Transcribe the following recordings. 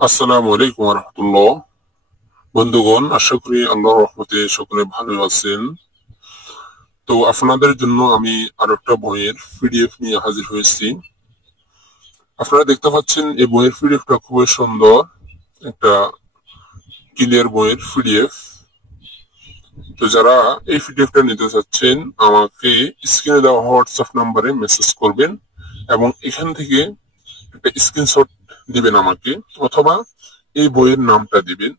আসসালামু আলাইকুম রহমতুল্লাহ। বন্ধুগণ, আশা করি আল্লাহর রহমতে সকলে ভালো আছেন। তো আপনাদের জন্য আমি আরো একটা বইয়ের পিডিএফ নিয়ে হাজির হয়েছি। আপনারা দেখতে পাচ্ছেন এই বইয়ের পিডিএফটা খুবই সুন্দর, একটা ক্লিয়ার বইয়ের পিডিএফ। তো যারা এই পিডিএফটা নিতে চাচ্ছেন আমাকে স্ক্রিনে দেওয়া হোয়াটসঅ্যাপ নাম্বারে মেসেজ করবেন এবং এখান থেকে একটা স্ক্রিনশট দিবেন আমাকে, অথবা এই বইয়ের নামটা দিবেন।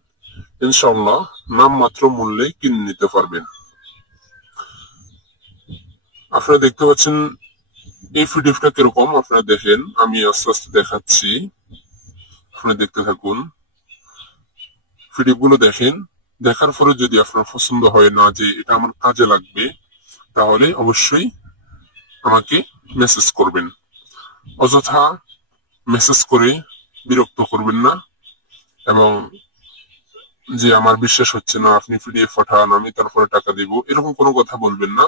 ইনশাআল্লাহ নাম মাত্র মূল্যে কিনে নিতে পারবেন। আপনারা দেখতে পাচ্ছেন এই পিডিএফটা কিরকম, আপনারা দেখেন, আমি আস্তে আস্তে দেখাচ্ছি, আপনারা দেখতে থাকুন। পিডিএফ গুলো দেখেন, দেখার পরে যদি আপনার পছন্দ হয় না যে এটা আমার কাজে লাগবে, তাহলে অবশ্যই আমাকে মেসেজ করবেন। অযথা মেসেজ করে বিরক্ত করবেন না, এবং যে আমার বিশ্বাস হচ্ছে না, আপনি পিডিএফ পাঠান, আমি তারপরে টাকা দিব, এরকম কোনো কথা বলবেন না।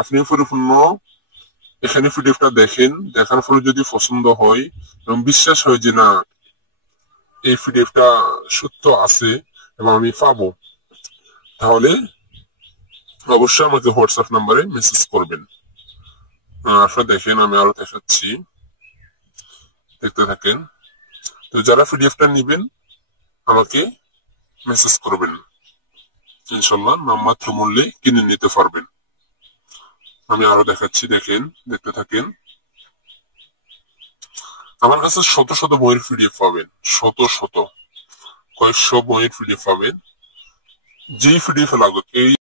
আপনি পরিপূর্ণ এখানে পিডিএফটা দেখেন, দেখার পরে যদি পছন্দ হয় এবং বিশ্বাস হয় যে না এই পিডিএফটা সত্য আছে এবং আমি পাবো, তাহলে অবশ্যই আমাকে হোয়াটসঅ্যাপ নাম্বারে মেসেজ করবেন। আপনারা দেখেন, আমি আরো দেখাচ্ছি, দেখতে থাকেন। তো যারা পিডিএফটা নিবেন আমাকে মেসেজ করবেন, ইনশাল্লাহ নামমাত্র মূল্যে কিনে নিতে পারবেন। আমি আরো দেখাচ্ছি, দেখেন, দেখতে থাকেন। আমার কাছে শত শত বইয়ের পিডিএফ পাবেন, শত শত কয়েকশো বইয়ের পিডিএফ পাবেন। যেই পিডিএফ লাগুক, এই